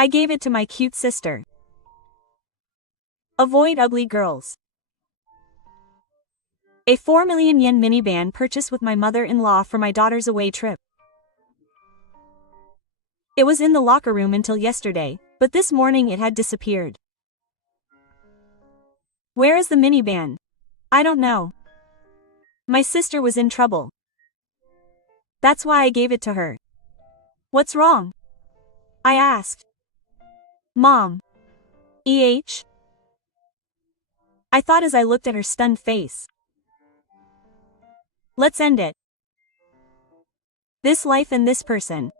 I gave it to my cute sister. Avoid ugly girls. A 4 million yen minivan purchased with my mother-in-law for my daughter's away trip. It was in the locker room until yesterday, but this morning it had disappeared. Where is the minivan? I don't know. My sister was in trouble. That's why I gave it to her. What's wrong? I asked. Mom. I thought as I looked at her stunned face. Let's end it. This life and this person.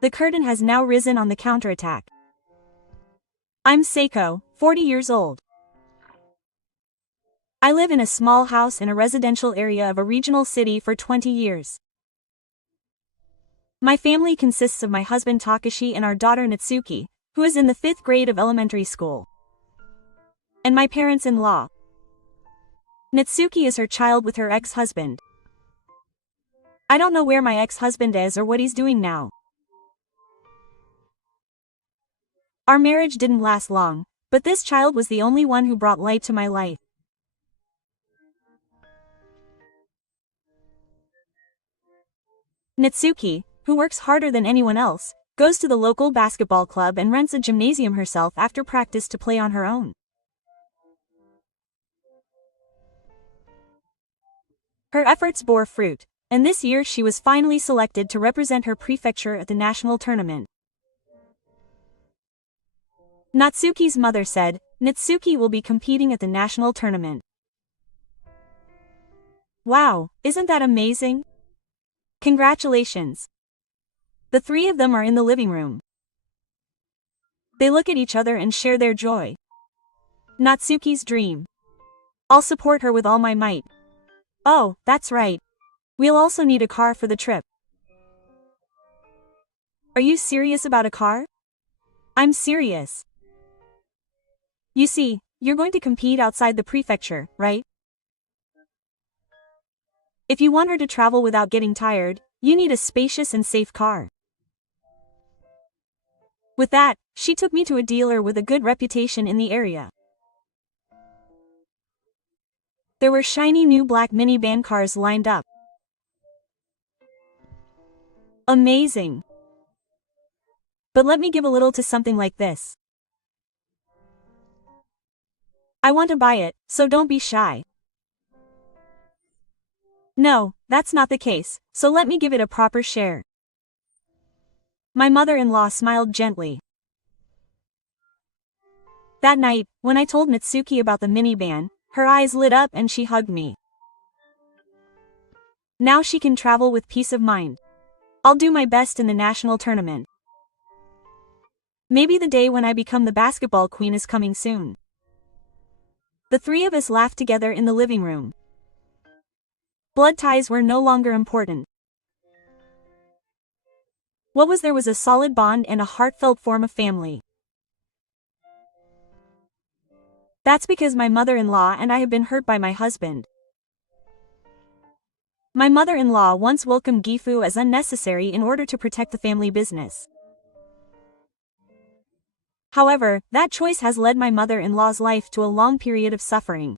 The curtain has now risen on the counterattack. I'm Seiko, 40 years old. I live in a small house in a residential area of a regional city for 20 years. My family consists of my husband Takashi and our daughter Natsuki, who is in the 5th grade of elementary school, and my parents-in-law. Natsuki is her child with her ex-husband. I don't know where my ex-husband is or what he's doing now. Our marriage didn't last long, but this child was the only one who brought light to my life. Natsuki, who works harder than anyone else, goes to the local basketball club and rents a gymnasium herself after practice to play on her own. Her efforts bore fruit, and this year she was finally selected to represent her prefecture at the national tournament. Natsuki's mother said, Natsuki will be competing at the national tournament. Wow, isn't that amazing? Congratulations. The three of them are in the living room. They look at each other and share their joy. Natsuki's dream. I'll support her with all my might. Oh, that's right. We'll also need a car for the trip. Are you serious about a car? I'm serious. You see, you're going to compete outside the prefecture, right? If you want her to travel without getting tired, you need a spacious and safe car. With that, she took me to a dealer with a good reputation in the area. There were shiny new black minivan cars lined up. Amazing. But let me give a little to something like this. I want to buy it, so don't be shy. No, that's not the case, so let me give it a proper share. My mother-in-law smiled gently. That night, when I told Natsuki about the minivan, her eyes lit up and she hugged me. Now she can travel with peace of mind. I'll do my best in the national tournament. Maybe the day when I become the basketball queen is coming soon. The three of us laughed together in the living room. Blood ties were no longer important. What was there was a solid bond and a heartfelt form of family. That's because my mother-in-law and I have been hurt by my husband. My mother-in-law once welcomed Gifu as unnecessary in order to protect the family business. However, that choice has led my mother-in-law's life to a long period of suffering.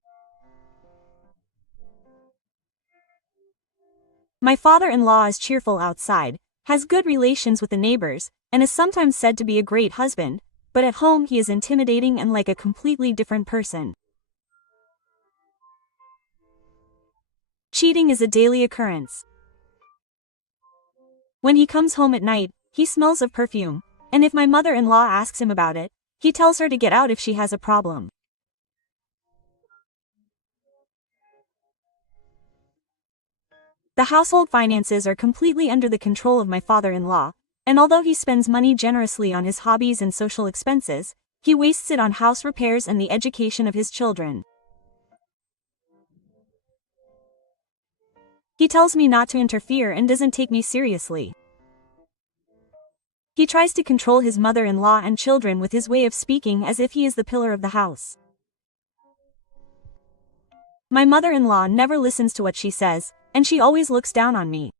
My father-in-law is cheerful outside, has good relations with the neighbors, and is sometimes said to be a great husband, but at home he is intimidating and like a completely different person. Cheating is a daily occurrence. When he comes home at night, he smells of perfume, and if my mother-in-law asks him about it, he tells her to get out if she has a problem. The household finances are completely under the control of my father-in-law, and although he spends money generously on his hobbies and social expenses, he wastes it on house repairs and the education of his children. He tells me not to interfere and doesn't take me seriously. He tries to control his mother-in-law and children with his way of speaking as if he is the pillar of the house. My mother-in-law never listens to what she says, and she always looks down on me.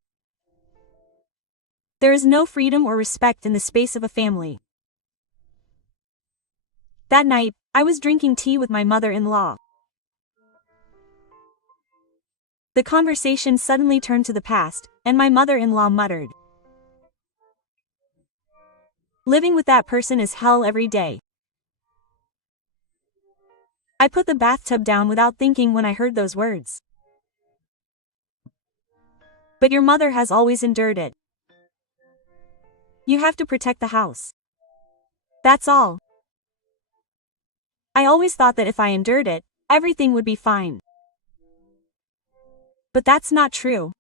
There is no freedom or respect in the space of a family. That night, I was drinking tea with my mother-in-law. The conversation suddenly turned to the past, and my mother-in-law muttered, "Living with that person is hell every day." I put the bathtub down without thinking when I heard those words. But your mother has always endured it. You have to protect the house. That's all. I always thought that if I endured it, everything would be fine. But that's not true.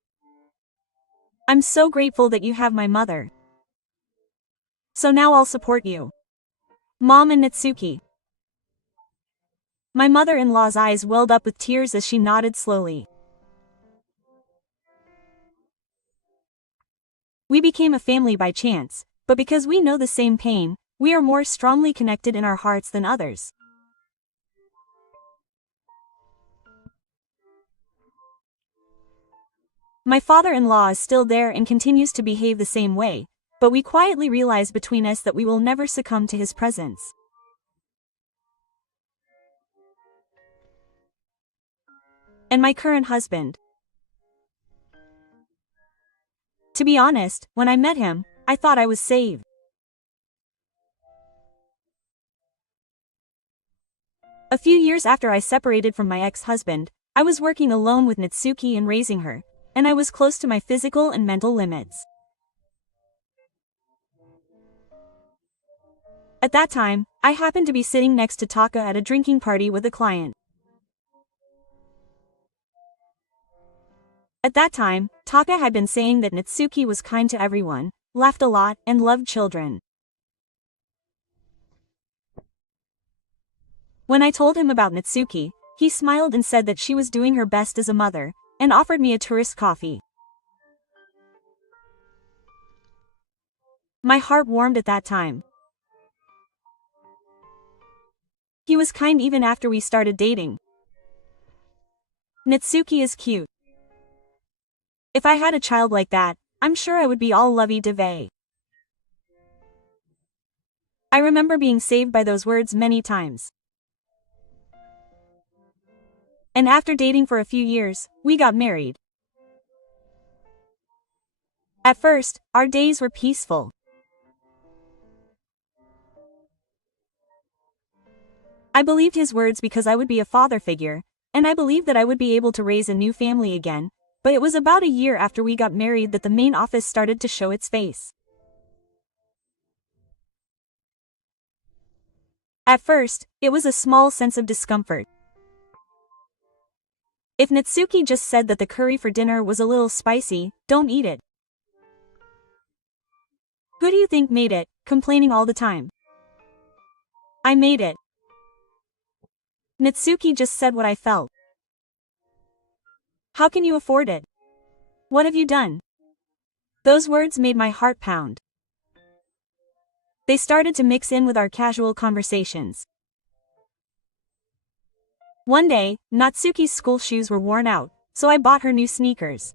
I'm so grateful that you have my mother. So now I'll support you. Mom and Natsuki. My mother-in-law's eyes welled up with tears as she nodded slowly. We became a family by chance, but because we know the same pain, we are more strongly connected in our hearts than others. My father-in-law is still there and continues to behave the same way, but we quietly realize between us that we will never succumb to his presence. And my current husband. To be honest, when I met him, I thought I was saved. A few years after I separated from my ex-husband, I was working alone with Natsuki and raising her, and I was close to my physical and mental limits. At that time, I happened to be sitting next to Taka at a drinking party with a client. At that time, Taka had been saying that Natsuki was kind to everyone, laughed a lot, and loved children. When I told him about Natsuki, he smiled and said that she was doing her best as a mother, and offered me a tourist coffee. My heart warmed at that time. He was kind even after we started dating. Natsuki is cute. If I had a child like that, I'm sure I would be all lovey-dovey. I remember being saved by those words many times. And after dating for a few years, we got married. At first, our days were peaceful. I believed his words because I would be a father figure, and I believed that I would be able to raise a new family again, but it was about a year after we got married that the main office started to show its face. At first, it was a small sense of discomfort. If Natsuki just said that the curry for dinner was a little spicy, don't eat it. Who do you think made it, complaining all the time? I made it. Natsuki just said what I felt. How can you afford it? What have you done? Those words made my heart pound. They started to mix in with our casual conversations. One day, Natsuki's school shoes were worn out, so I bought her new sneakers.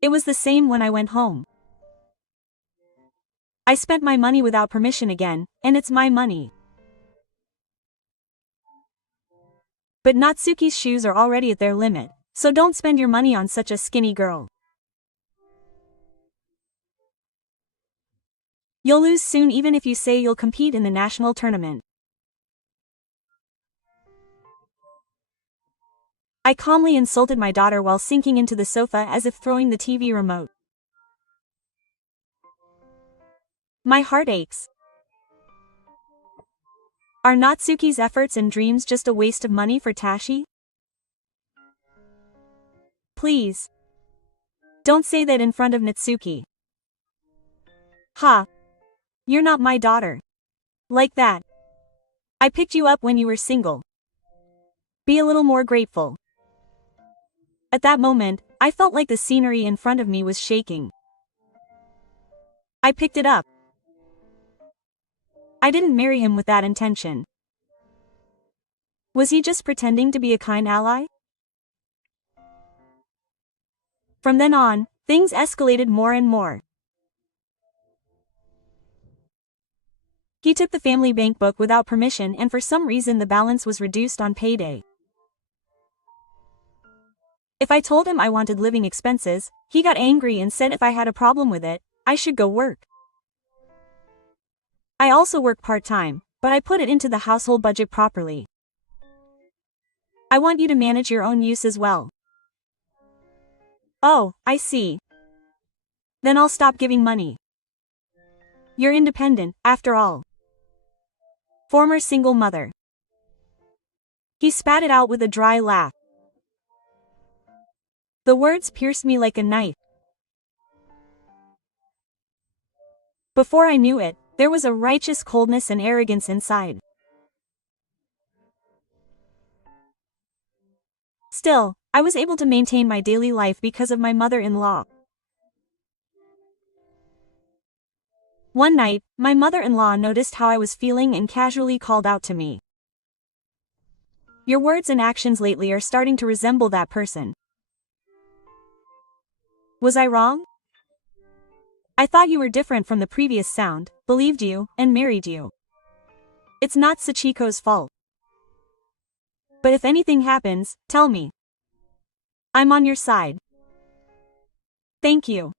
It was the same when I went home. I spent my money without permission again, and it's my money. But Natsuki's shoes are already at their limit, so don't spend your money on such a skinny girl. You'll lose soon even if you say you'll compete in the national tournament. I calmly insulted my daughter while sinking into the sofa as if throwing the TV remote. My heart aches. Are Natsuki's efforts and dreams just a waste of money for Tashi? Please. Don't say that in front of Natsuki. Ha. You're not my daughter. Like that. I picked you up when you were single. Be a little more grateful. At that moment, I felt like the scenery in front of me was shaking. I picked it up. I didn't marry him with that intention. Was he just pretending to be a kind ally? From then on, things escalated more and more. He He took the family bank book without permission and for some reason the balance was reduced on payday. If I told him I wanted living expenses, he got angry and said if I had a problem with it, I should go work. I also work part-time, but I put it into the household budget properly. I want you to manage your own use as well. Oh, I see. Then I'll stop giving money. You're independent, after all. Former single mother. He spat it out with a dry laugh. The words pierced me like a knife. Before I knew it, there was a righteous coldness and arrogance inside. Still, I was able to maintain my daily life because of my mother-in-law. One night, my mother-in-law noticed how I was feeling and casually called out to me. Your words and actions lately are starting to resemble that person. Was I wrong? I thought you were different from the previous sound, believed you, and married you. It's not Sachiko's fault. But if anything happens, tell me. I'm on your side. Thank you.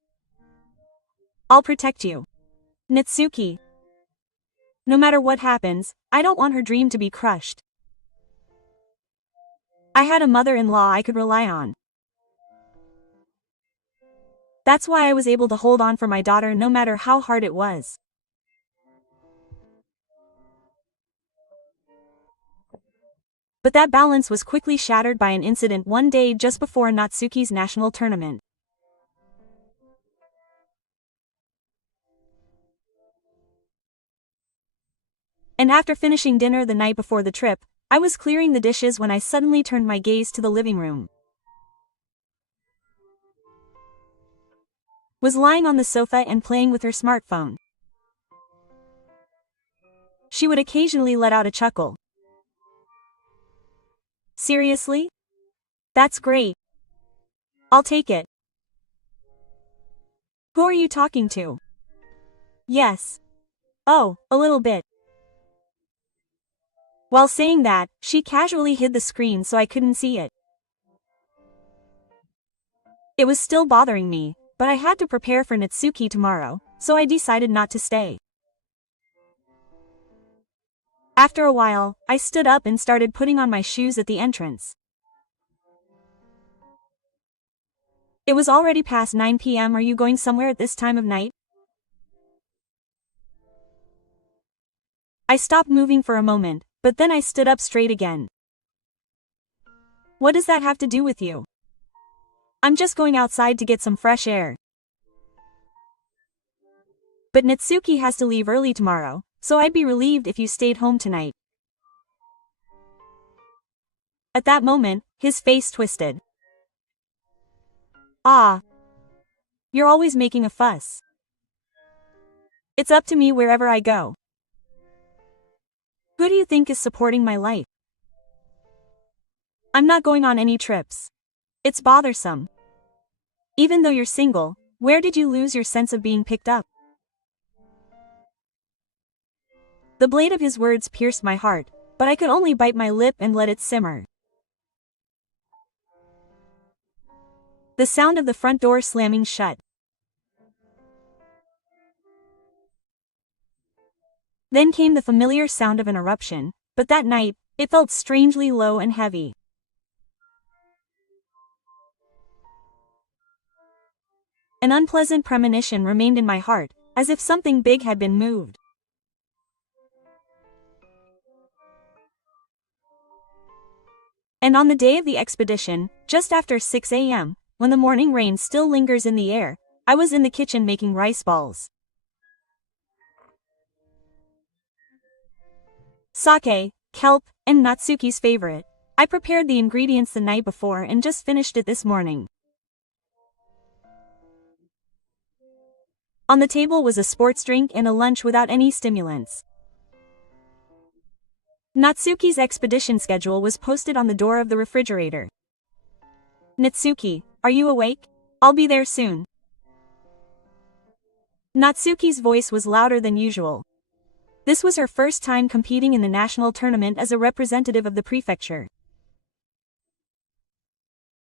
I'll protect you. Natsuki. No matter what happens, I don't want her dream to be crushed. I had a mother-in-law I could rely on. That's why I was able to hold on for my daughter no matter how hard it was. But that balance was quickly shattered by an incident one day just before Natsuki's national tournament. And after finishing dinner the night before the trip, I was clearing the dishes when I suddenly turned my gaze to the living room. Was lying on the sofa and playing with her smartphone. She would occasionally let out a chuckle. Seriously? That's great. I'll take it. Who are you talking to? Yes. Oh, a little bit. While saying that, she casually hid the screen so I couldn't see it. It was still bothering me, but I had to prepare for Natsuki tomorrow, so I decided not to stay. After a while, I stood up and started putting on my shoes at the entrance. It was already past 9 p.m. Are you going somewhere at this time of night? I stopped moving for a moment, but then I stood up straight again. What does that have to do with you? I'm just going outside to get some fresh air. But Natsuki has to leave early tomorrow, so I'd be relieved if you stayed home tonight. At that moment, his face twisted. Ah. You're always making a fuss. It's up to me wherever I go. Who do you think is supporting my life? I'm not going on any trips. It's bothersome. Even though you're single, where did you lose your sense of being picked up? The blade of his words pierced my heart, but I could only bite my lip and let it simmer. The sound of the front door slamming shut. Then came the familiar sound of an eruption, but that night, it felt strangely low and heavy. An unpleasant premonition remained in my heart, as if something big had been moved. And on the day of the expedition, just after 6 a.m., when the morning rain still lingers in the air, I was in the kitchen making rice balls. Sake, kelp, and Natsuki's favorite. I prepared the ingredients the night before and just finished it this morning. On the table was a sports drink and a lunch without any stimulants. Natsuki's expedition schedule was posted on the door of the refrigerator. Natsuki, are you awake? I'll be there soon. Natsuki's voice was louder than usual. This was her first time competing in the national tournament as a representative of the prefecture.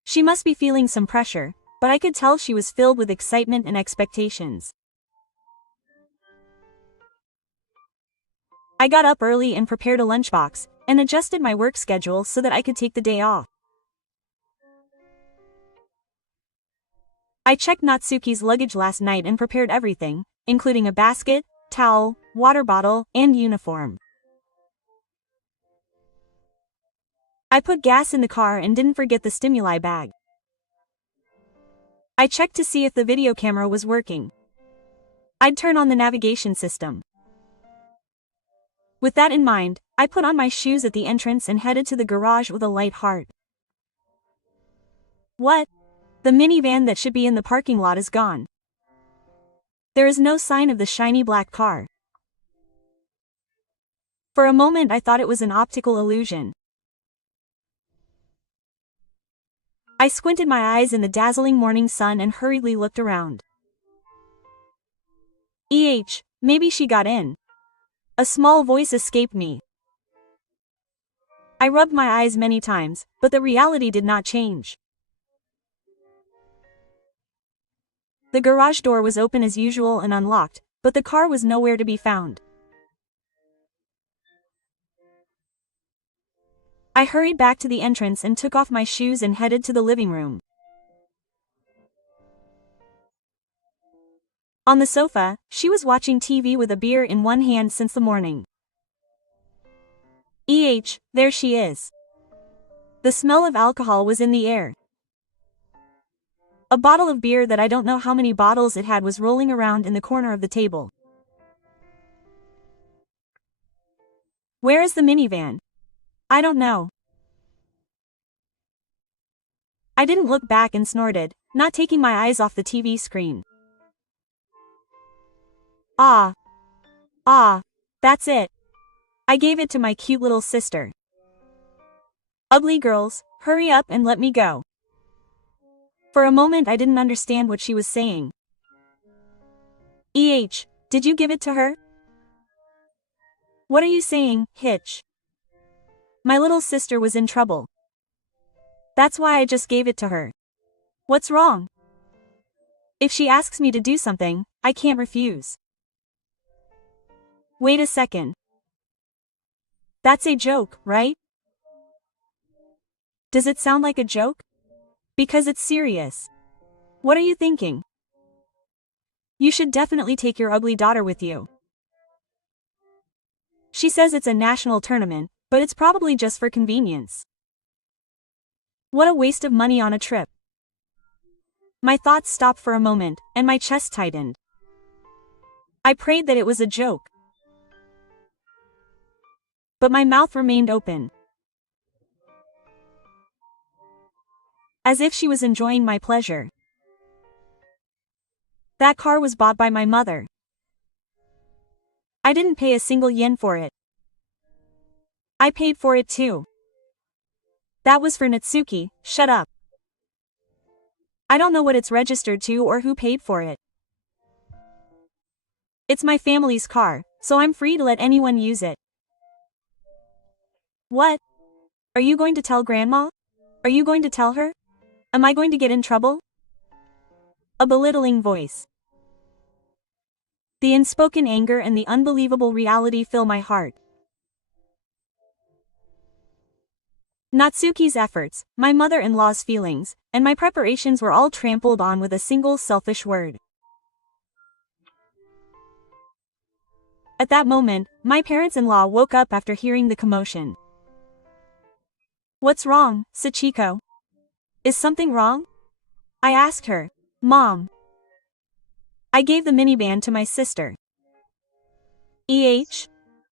She must be feeling some pressure, but I could tell she was filled with excitement and expectations. I got up early and prepared a lunchbox, and adjusted my work schedule so that I could take the day off. I checked Natsuki's luggage last night and prepared everything, including a basket, towel, water bottle, and uniform. I put gas in the car and didn't forget the stimuli bag. I checked to see if the video camera was working. I'd turn on the navigation system. With that in mind, I put on my shoes at the entrance and headed to the garage with a light heart. What? The minivan that should be in the parking lot is gone. There is no sign of the shiny black car. For a moment I thought it was an optical illusion. I squinted my eyes in the dazzling morning sun and hurriedly looked around. Maybe she got in. A small voice escaped me. I rubbed my eyes many times, but the reality did not change. The garage door was open as usual and unlocked, but the car was nowhere to be found. I hurried back to the entrance and took off my shoes and headed to the living room. On the sofa, she was watching TV with a beer in one hand since the morning. There she is. The smell of alcohol was in the air. A bottle of beer that I don't know how many bottles it had was rolling around in the corner of the table. Where is the minivan? I don't know. I didn't look back and snorted, not taking my eyes off the TV screen. That's it. I gave it to my cute little sister. Ugly girls, hurry up and let me go. For a moment I didn't understand what she was saying. Did you give it to her? What are you saying, Hitch? My little sister was in trouble. That's why I just gave it to her. What's wrong? If she asks me to do something, I can't refuse. Wait a second. That's a joke, right? Does it sound like a joke? Because it's serious. What are you thinking? You should definitely take your ugly daughter with you. She says it's a national tournament, but it's probably just for convenience. What a waste of money on a trip. My thoughts stopped for a moment, and my chest tightened. I prayed that it was a joke. But my mouth remained open. As if she was enjoying my pleasure. That car was bought by my mother. I didn't pay a single yen for it. I paid for it too. That was for Natsuki. Shut up. I don't know what it's registered to or who paid for it. It's my family's car, so I'm free to let anyone use it. What? Are you going to tell Grandma? Are you going to tell her? Am I going to get in trouble? A belittling voice. The unspoken anger and the unbelievable reality fill my heart. Natsuki's efforts, my mother-in-law's feelings, and my preparations were all trampled on with a single selfish word. At that moment, my parents-in-law woke up after hearing the commotion. What's wrong, Sachiko? Is something wrong? I asked her. Mom. I gave the minivan to my sister.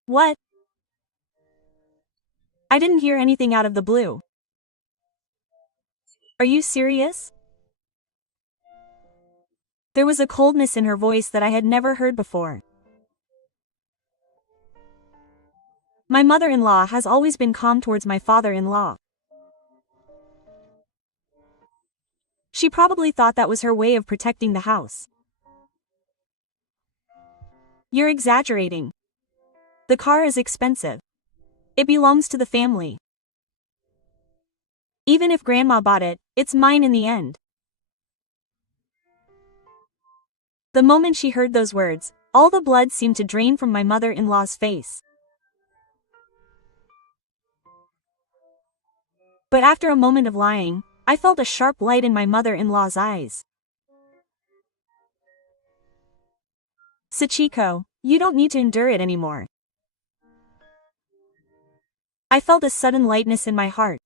What? I didn't hear anything out of the blue. Are you serious? There was a coldness in her voice that I had never heard before. My mother-in-law has always been calm towards my father-in-law. She probably thought that was her way of protecting the house. You're exaggerating. The car is expensive. It belongs to the family. Even if Grandma bought it, it's mine in the end. The moment she heard those words, all the blood seemed to drain from my mother-in-law's face. But after a moment of lying, I felt a sharp light in my mother-in-law's eyes. Sachiko, you don't need to endure it anymore. I felt a sudden lightness in my heart.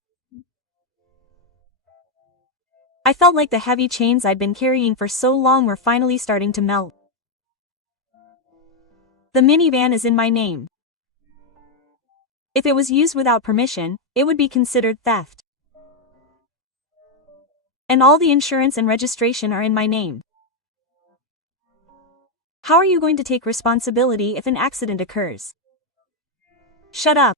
I felt like the heavy chains I'd been carrying for so long were finally starting to melt. The minivan is in my name. If it was used without permission, it would be considered theft. And all the insurance and registration are in my name. How are you going to take responsibility if an accident occurs? Shut up.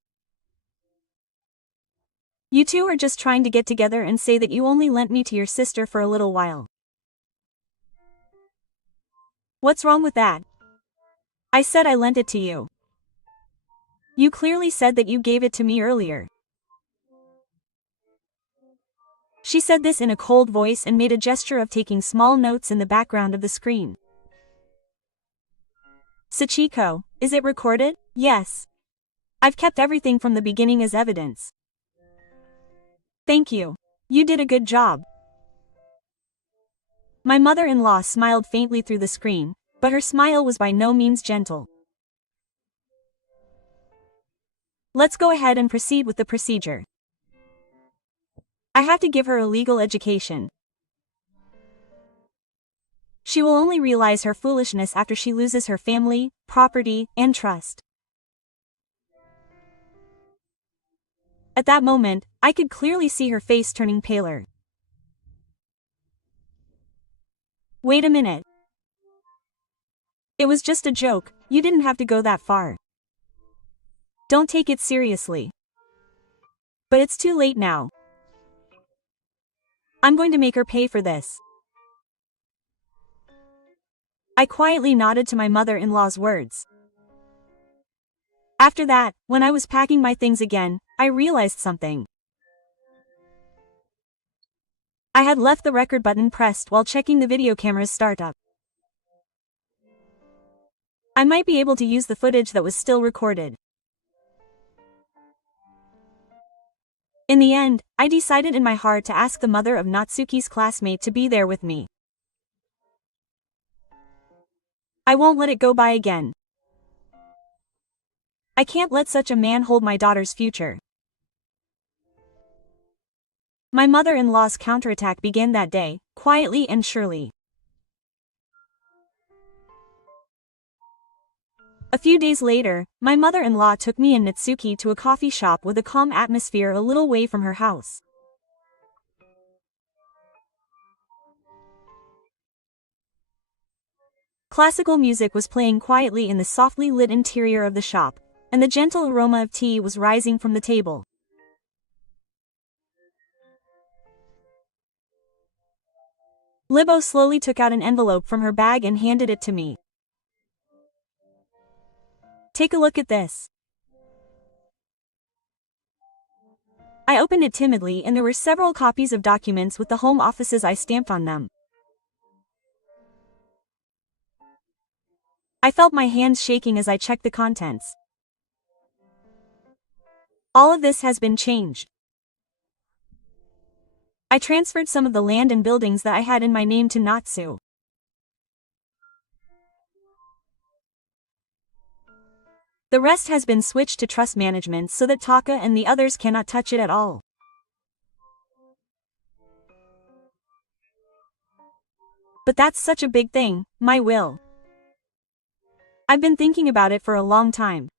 You two are just trying to get together and say that you only lent me to your sister for a little while. What's wrong with that? I said I lent it to you. You clearly said that you gave it to me earlier. She said this in a cold voice and made a gesture of taking small notes in the background of the screen. Sachiko, is it recorded? Yes. I've kept everything from the beginning as evidence. Thank you. You did a good job. My mother-in-law smiled faintly through the screen, but her smile was by no means gentle. Let's go ahead and proceed with the procedure. I have to give her a legal education. She will only realize her foolishness after she loses her family, property, and trust. At that moment, I could clearly see her face turning paler. Wait a minute. It was just a joke, you didn't have to go that far. Don't take it seriously. But it's too late now. I'm going to make her pay for this. I quietly nodded to my mother-in-law's words. After that, when I was packing my things again, I realized something. I had left the record button pressed while checking the video camera's startup. I might be able to use the footage that was still recorded. In the end, I decided in my heart to ask the mother of Natsuki's classmate to be there with me. I won't let it go by again. I can't let such a man hold my daughter's future. My mother-in-law's counterattack began that day, quietly and surely. A few days later, my mother-in-law took me and Natsuki to a coffee shop with a calm atmosphere a little way from her house. Classical music was playing quietly in the softly lit interior of the shop, and the gentle aroma of tea was rising from the table. Libo slowly took out an envelope from her bag and handed it to me. Take a look at this. I opened it timidly and there were several copies of documents with the home offices I stamped on them. I felt my hands shaking as I checked the contents. All of this has been changed. I transferred some of the land and buildings that I had in my name to Natsu. The rest has been switched to trust management so that Taka and the others cannot touch it at all. But that's such a big thing, my will. I've been thinking about it for a long time.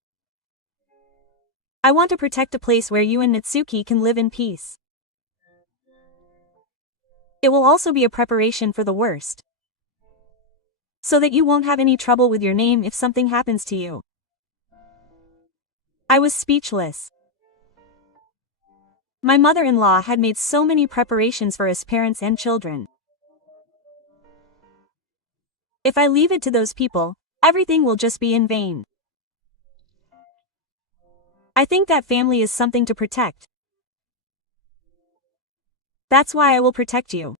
I want to protect a place where you and Natsuki can live in peace. It will also be a preparation for the worst. So that you won't have any trouble with your name if something happens to you. I was speechless. My mother-in-law had made so many preparations for us parents and children. If I leave it to those people, everything will just be in vain. I think that family is something to protect. That's why I will protect you.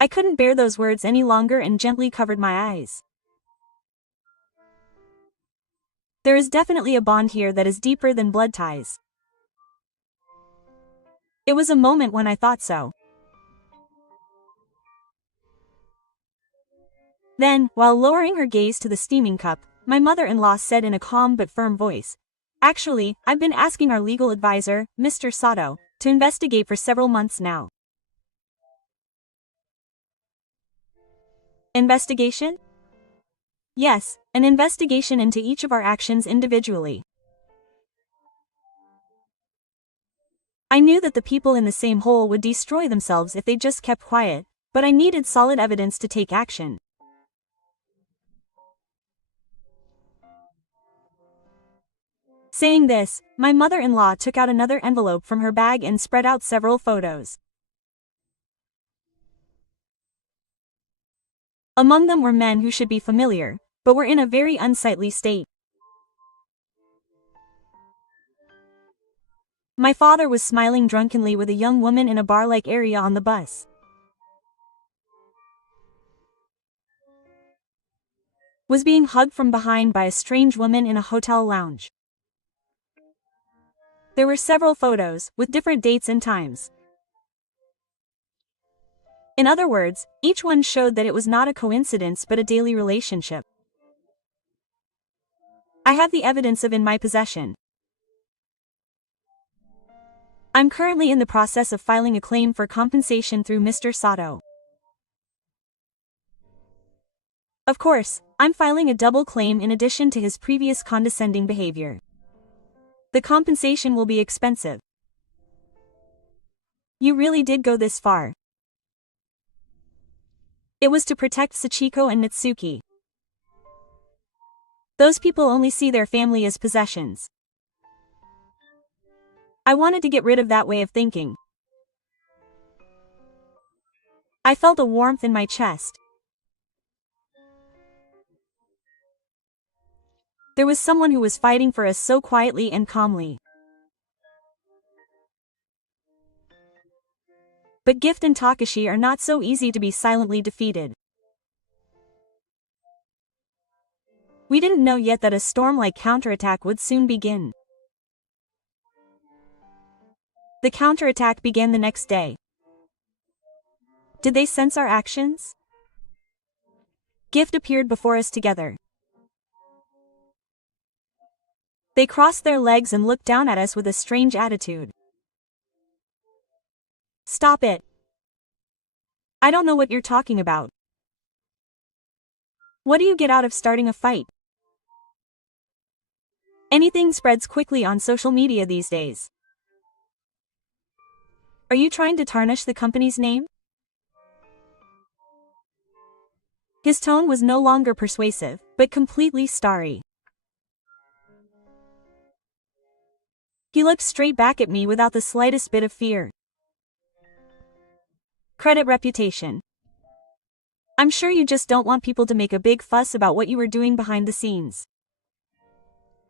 I couldn't bear those words any longer and gently covered my eyes. There is definitely a bond here that is deeper than blood ties. It was a moment when I thought so. Then, while lowering her gaze to the steaming cup, my mother-in-law said in a calm but firm voice, "Actually, I've been asking our legal advisor, Mr. Sato, to investigate for several months now." Investigation? Yes, an investigation into each of our actions individually. I knew that the people in the same hole would destroy themselves if they just kept quiet, but I needed solid evidence to take action. Saying this, my mother-in-law took out another envelope from her bag and spread out several photos. Among them were men who should be familiar, but were in a very unsightly state. My father was smiling drunkenly with a young woman in a bar-like area on the bus. Was being hugged from behind by a strange woman in a hotel lounge. There were several photos, with different dates and times. In other words, each one showed that it was not a coincidence but a daily relationship. I have the evidence in my possession. I'm currently in the process of filing a claim for compensation through Mr. Sato. Of course, I'm filing a double claim in addition to his previous condescending behavior. The compensation will be expensive. You really did go this far. It was to protect Sachiko and Natsuki. Those people only see their family as possessions. I wanted to get rid of that way of thinking. I felt a warmth in my chest. There was someone who was fighting for us so quietly and calmly. But Gift and Takashi are not so easy to be silently defeated. We didn't know yet that a storm-like counterattack would soon begin. The counterattack began the next day. Did they sense our actions? Gift appeared before us together. They crossed their legs and looked down at us with a strange attitude. Stop it. I don't know what you're talking about. What do you get out of starting a fight? Anything spreads quickly on social media these days. Are you trying to tarnish the company's name? His tone was no longer persuasive, but completely starry. He looked straight back at me without the slightest bit of fear. Credit reputation. I'm sure you just don't want people to make a big fuss about what you were doing behind the scenes.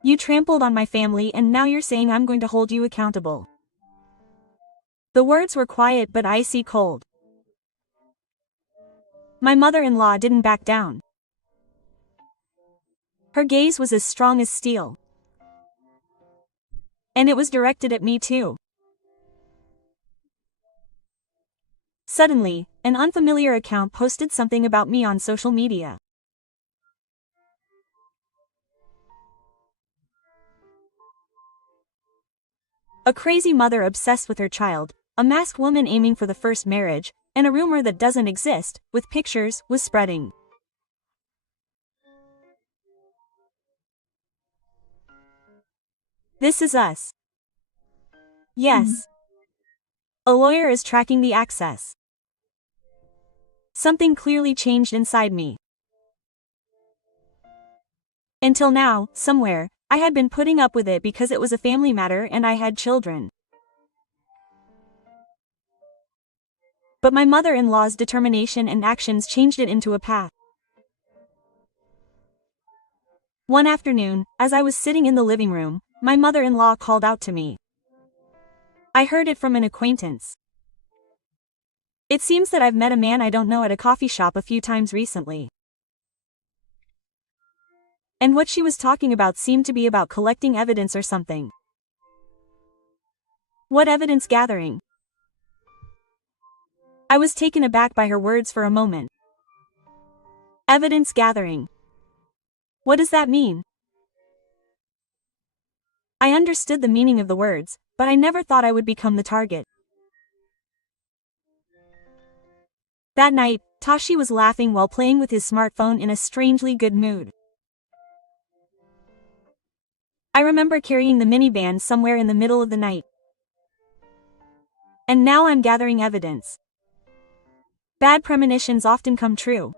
You trampled on my family and now you're saying I'm going to hold you accountable. The words were quiet but icy cold. My mother-in-law didn't back down. Her gaze was as strong as steel. And it was directed at me too. Suddenly, an unfamiliar account posted something about me on social media. A crazy mother obsessed with her child, a masked woman aiming for the first marriage, and a rumor that doesn't exist, with pictures, was spreading. This is us. Yes. A lawyer is tracking the access. Something clearly changed inside me. Until now, somewhere, I had been putting up with it because it was a family matter and I had children. But my mother-in-law's determination and actions changed it into a path. One afternoon, as I was sitting in the living room, my mother-in-law called out to me. I heard it from an acquaintance. It seems that I've met a man I don't know at a coffee shop a few times recently. And what she was talking about seemed to be about collecting evidence or something. What evidence gathering? I was taken aback by her words for a moment. Evidence gathering. What does that mean? I understood the meaning of the words, but I never thought I would become the target. That night, Tashi was laughing while playing with his smartphone in a strangely good mood. I remember carrying the minivan somewhere in the middle of the night. And now I'm gathering evidence. Bad premonitions often come true.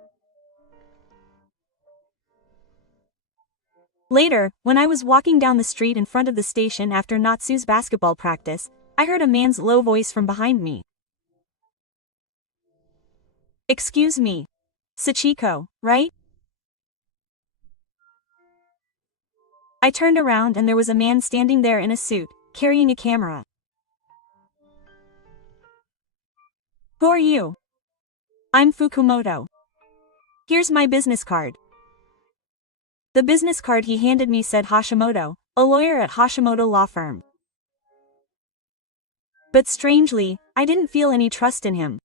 Later, when I was walking down the street in front of the station after Natsu's basketball practice, I heard a man's low voice from behind me. Excuse me. Sachiko, right? I turned around and there was a man standing there in a suit, carrying a camera. Who are you? I'm Fukumoto. Here's my business card. The business card he handed me said Hashimoto, a lawyer at Hashimoto Law Firm. But strangely, I didn't feel any trust in him.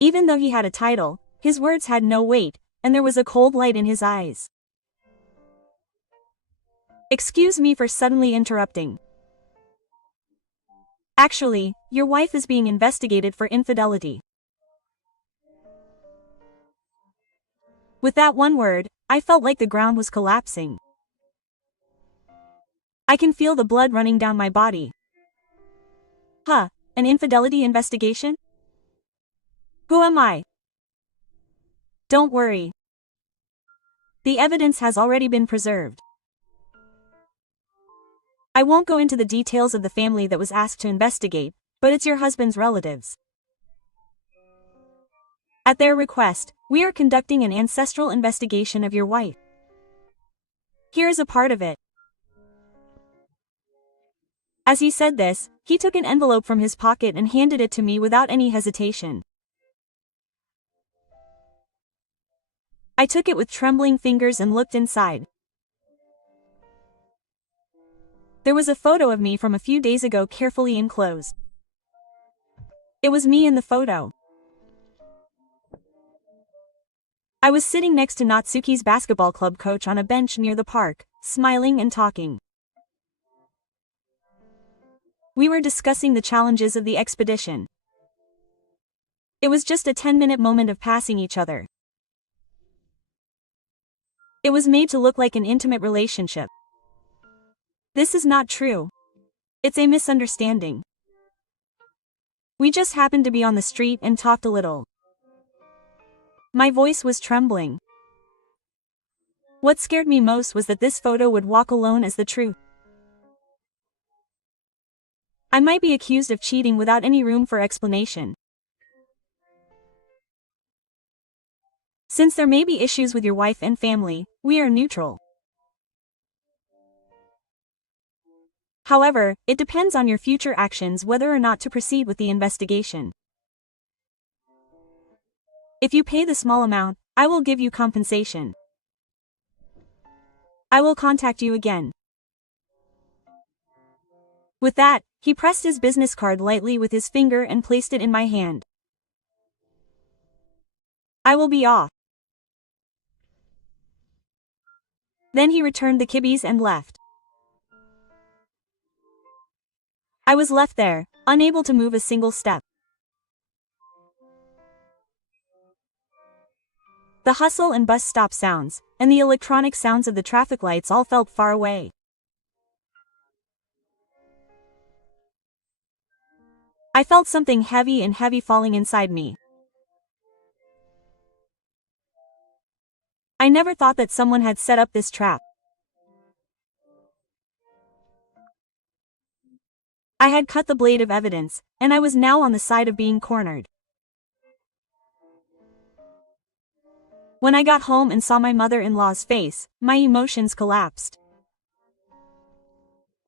Even though he had a title, his words had no weight, and there was a cold light in his eyes. Excuse me for suddenly interrupting. Actually, your wife is being investigated for infidelity. With that one word, I felt like the ground was collapsing. I can feel the blood running down my body. Huh, an infidelity investigation? Who am I? Don't worry. The evidence has already been preserved. I won't go into the details of the family that was asked to investigate, but it's your husband's relatives. At their request, we are conducting an ancestral investigation of your wife. Here's a part of it. As he said this, he took an envelope from his pocket and handed it to me without any hesitation. I took it with trembling fingers and looked inside. There was a photo of me from a few days ago carefully enclosed. It was me in the photo. I was sitting next to Natsuki's basketball club coach on a bench near the park, smiling and talking. We were discussing the challenges of the expedition. It was just a 10-minute moment of passing each other. It was made to look like an intimate relationship. This is not true. It's a misunderstanding. We just happened to be on the street and talked a little. My voice was trembling. What scared me most was that this photo would walk alone as the truth. I might be accused of cheating without any room for explanation. Since there may be issues with your wife and family, we are neutral. However, it depends on your future actions whether or not to proceed with the investigation. If you pay the small amount, I will give you compensation. I will contact you again. With that, he pressed his business card lightly with his finger and placed it in my hand. I will be off. Then he returned the kibis and left. I was left there, unable to move a single step. The hustle and bus stop sounds, and the electronic sounds of the traffic lights all felt far away. I felt something heavy falling inside me. I never thought that someone had set up this trap. I had cut the blade of evidence, and I was now on the side of being cornered. When I got home and saw my mother-in-law's face, my emotions collapsed.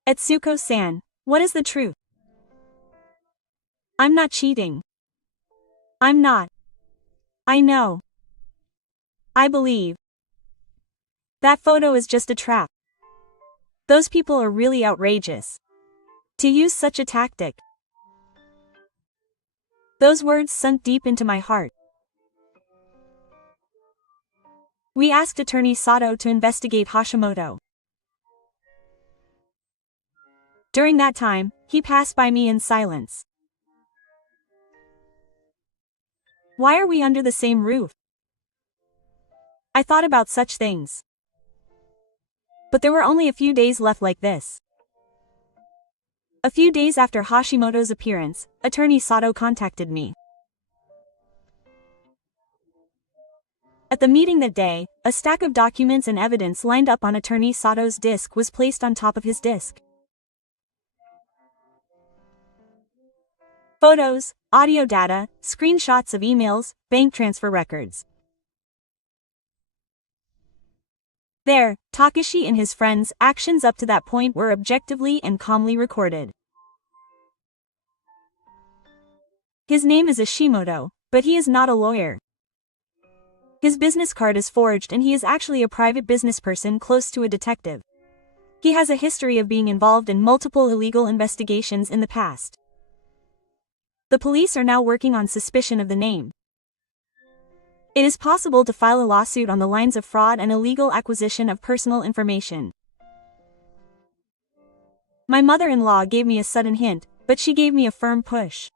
Etsuko-san, what is the truth? I'm not cheating. I'm not. I know. I believe. That photo is just a trap. Those people are really outrageous. To use such a tactic. Those words sunk deep into my heart. We asked attorney Sato to investigate Hashimoto. During that time, he passed by me in silence. Why are we under the same roof? I thought about such things. But there were only a few days left like this. A few days after Hashimoto's appearance, attorney Sato contacted me. At the meeting that day, a stack of documents and evidence lined up on attorney Sato's desk was placed on top of his desk. Photos, audio data, screenshots of emails, bank transfer records. There, Takashi and his friends' actions up to that point were objectively and calmly recorded. His name is Ishimoto, but he is not a lawyer. His business card is forged and he is actually a private business person close to a detective. He has a history of being involved in multiple illegal investigations in the past. The police are now working on suspicion of the name. It is possible to file a lawsuit on the lines of fraud and illegal acquisition of personal information. My mother-in-law gave me a sudden hint, but she gave me a firm push.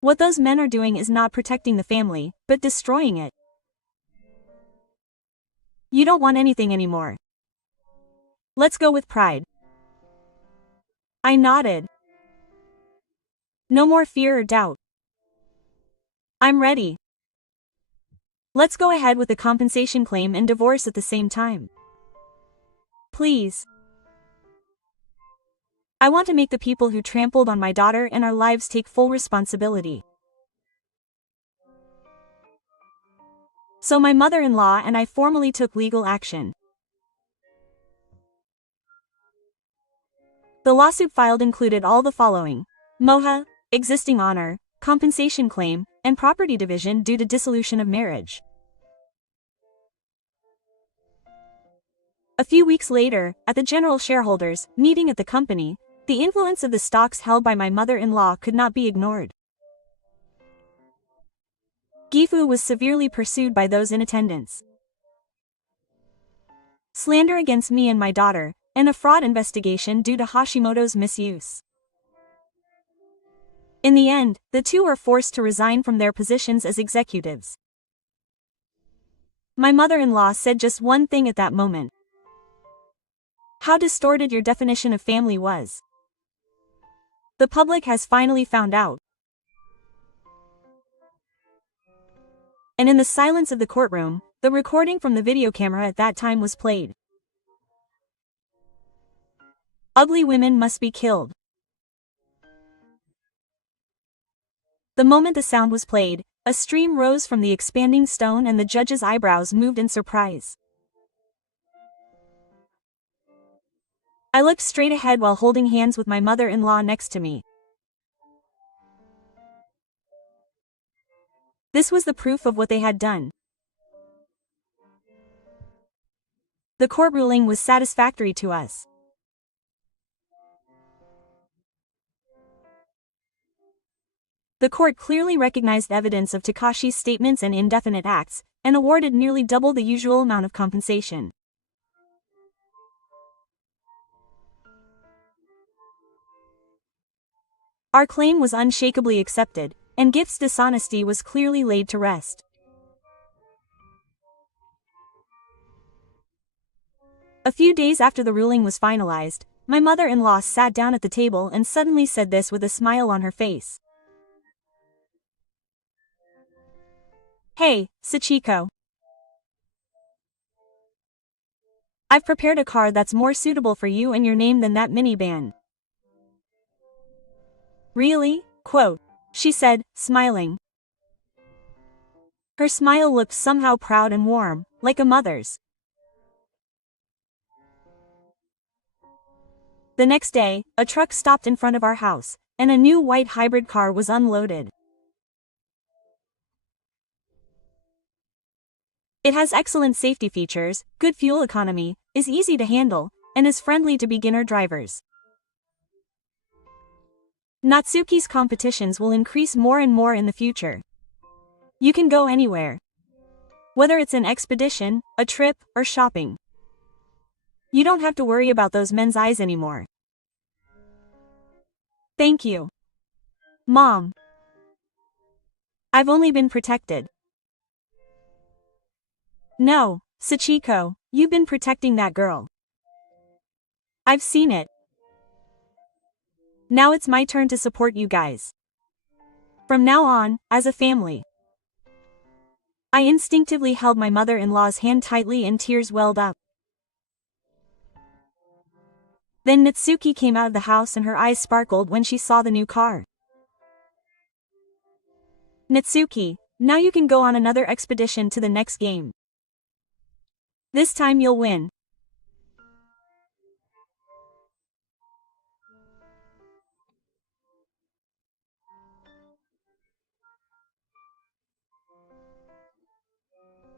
What those men are doing is not protecting the family, but destroying it. You don't want anything anymore. Let's go with pride. I nodded. No more fear or doubt. I'm ready. Let's go ahead with the compensation claim and divorce at the same time. Please. I want to make the people who trampled on my daughter and our lives take full responsibility. So my mother-in-law and I formally took legal action. The lawsuit filed included all the following: moha, existing honor, compensation claim, and property division due to dissolution of marriage. A few weeks later, at the general shareholders' meeting at the company, the influence of the stocks held by my mother-in-law could not be ignored. Gifu was severely pursued by those in attendance. Slander against me and my daughter, and a fraud investigation due to Hashimoto's misuse. In the end, the two were forced to resign from their positions as executives. My mother-in-law said just one thing at that moment. How distorted your definition of family was. The public has finally found out. And in the silence of the courtroom, the recording from the video camera at that time was played. Ugly women must be killed. The moment the sound was played, a stream rose from the expanding stone and the judge's eyebrows moved in surprise. I looked straight ahead while holding hands with my mother-in-law next to me. This was the proof of what they had done. The court ruling was satisfactory to us. The court clearly recognized evidence of Takashi's statements and indefinite acts, and awarded nearly double the usual amount of compensation. Our claim was unshakably accepted, and Gift's dishonesty was clearly laid to rest. A few days after the ruling was finalized, my mother-in-law sat down at the table and suddenly said this with a smile on her face. Hey, Sachiko. I've prepared a car that's more suitable for you and your name than that minivan. Really? Quote, she said, smiling. Her smile looked somehow proud and warm, like a mother's. The next day, a truck stopped in front of our house, and a new white hybrid car was unloaded. It has excellent safety features, good fuel economy, is easy to handle, and is friendly to beginner drivers. Natsuki's competitions will increase more and more in the future. You can go anywhere. Whether it's an expedition, a trip, or shopping. You don't have to worry about those men's eyes anymore. Thank you, Mom. I've only been protected. No, Sachiko, you've been protecting that girl. I've seen it. Now it's my turn to support you guys. From now on, as a family. I instinctively held my mother-in-law's hand tightly and tears welled up. Then Natsuki came out of the house and her eyes sparkled when she saw the new car. Natsuki, now you can go on another expedition to the next game. This time you'll win.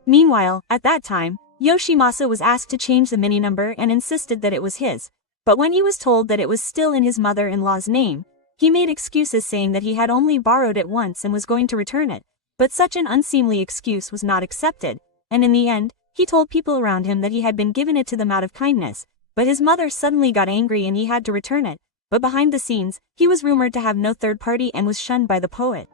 Meanwhile, at that time, Yoshimasa was asked to change the mini number and insisted that it was his, but when he was told that it was still in his mother-in-law's name, he made excuses saying that he had only borrowed it once and was going to return it, but such an unseemly excuse was not accepted, and in the end, he told people around him that he had been given it to them out of kindness, but his mother suddenly got angry and he had to return it, but behind the scenes, he was rumored to have no third party and was shunned by the poet.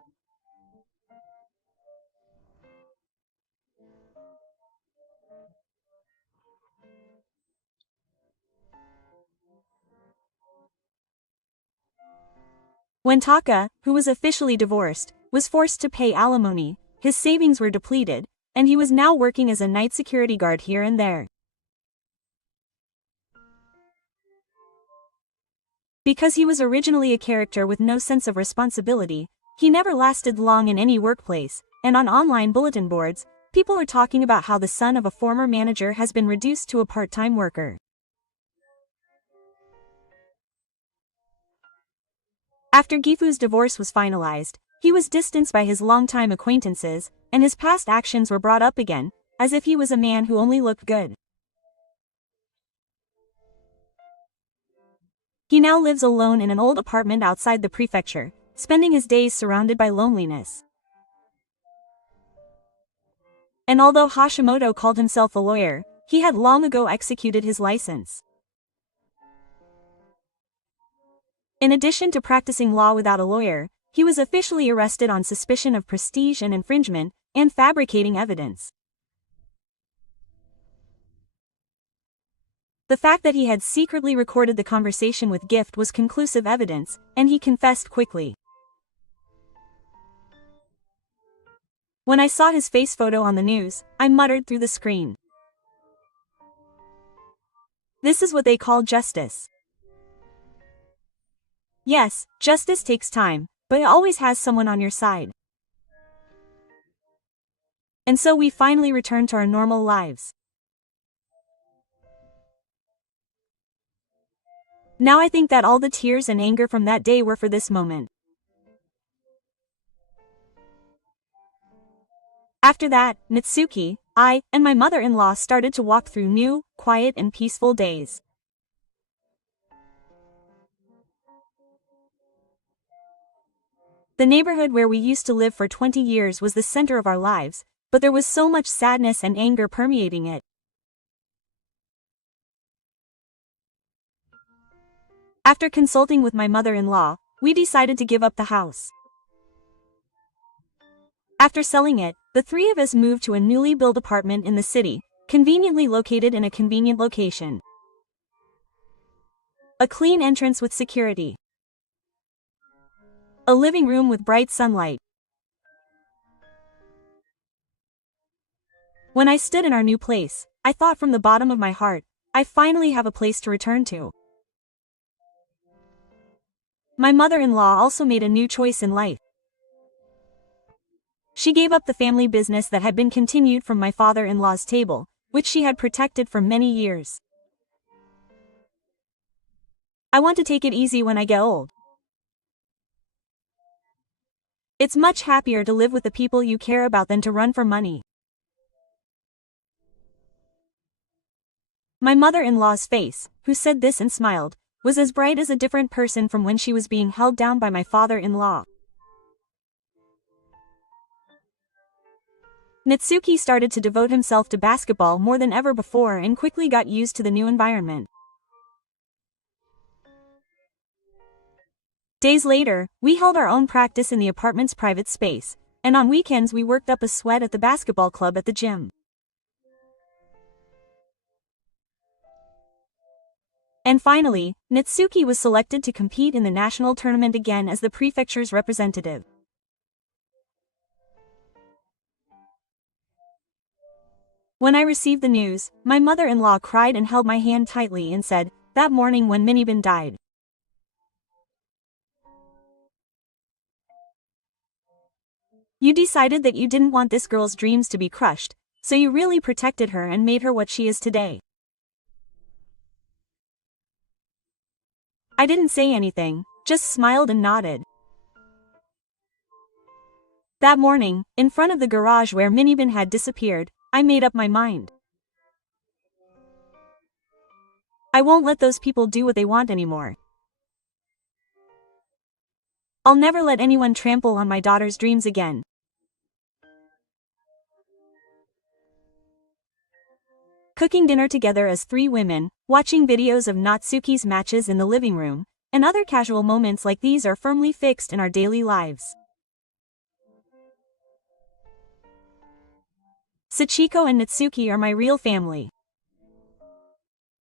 When Taka, who was officially divorced, was forced to pay alimony, his savings were depleted, and he was now working as a night security guard here and there. Because he was originally a character with no sense of responsibility, he never lasted long in any workplace, and on online bulletin boards, people are talking about how the son of a former manager has been reduced to a part-time worker. After Gifu's divorce was finalized, he was distanced by his longtime acquaintances, and his past actions were brought up again, as if he was a man who only looked good. He now lives alone in an old apartment outside the prefecture, spending his days surrounded by loneliness. And although Hashimoto called himself a lawyer, he had long ago executed his license. In addition to practicing law without a lawyer, he was officially arrested on suspicion of prestige and infringement, and fabricating evidence. The fact that he had secretly recorded the conversation with Gift was conclusive evidence, and he confessed quickly. When I saw his face photo on the news, I muttered through the screen. This is what they call justice. Yes, justice takes time, but it always has someone on your side. And so we finally returned to our normal lives. Now I think that all the tears and anger from that day were for this moment. After that, Natsuki, I, and my mother-in-law started to walk through new, quiet and peaceful days. The neighborhood where we used to live for 20 years was the center of our lives, but there was so much sadness and anger permeating it. After consulting with my mother-in-law, we decided to give up the house. After selling it, the three of us moved to a newly built apartment in the city, conveniently located in a convenient location. A clean entrance with security. A living room with bright sunlight. When I stood in our new place, I thought from the bottom of my heart, I finally have a place to return to. My mother-in-law also made a new choice in life. She gave up the family business that had been continued from my father-in-law's table, which she had protected for many years. I want to take it easy when I get old. It's much happier to live with the people you care about than to run for money. My mother-in-law's face, who said this and smiled, was as bright as a different person from when she was being held down by my father-in-law. Natsuki started to devote himself to basketball more than ever before and quickly got used to the new environment. Days later, we held our own practice in the apartment's private space, and on weekends we worked up a sweat at the basketball club at the gym. And finally, Natsuki was selected to compete in the national tournament again as the prefecture's representative. When I received the news, my mother-in-law cried and held my hand tightly and said, "That morning when Minibin died, you decided that you didn't want this girl's dreams to be crushed, so you really protected her and made her what she is today." I didn't say anything, just smiled and nodded. That morning, in front of the garage where Minibin had disappeared, I made up my mind. I won't let those people do what they want anymore. I'll never let anyone trample on my daughter's dreams again. Cooking dinner together as three women, watching videos of Natsuki's matches in the living room, and other casual moments like these are firmly fixed in our daily lives. Sachiko and Natsuki are my real family.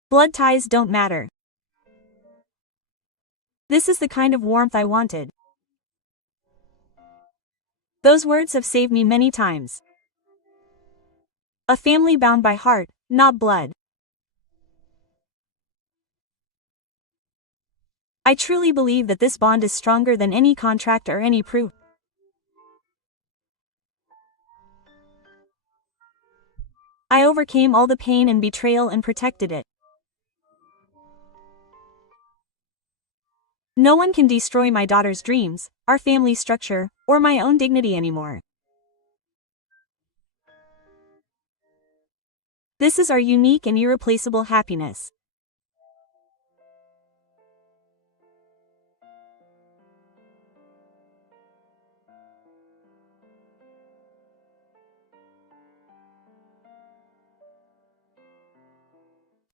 Blood ties don't matter. This is the kind of warmth I wanted. Those words have saved me many times. A family bound by heart, not blood. I truly believe that this bond is stronger than any contract or any proof. I overcame all the pain and betrayal and protected it. No one can destroy my daughter's dreams, our family structure, or my own dignity anymore. This is our unique and irreplaceable happiness.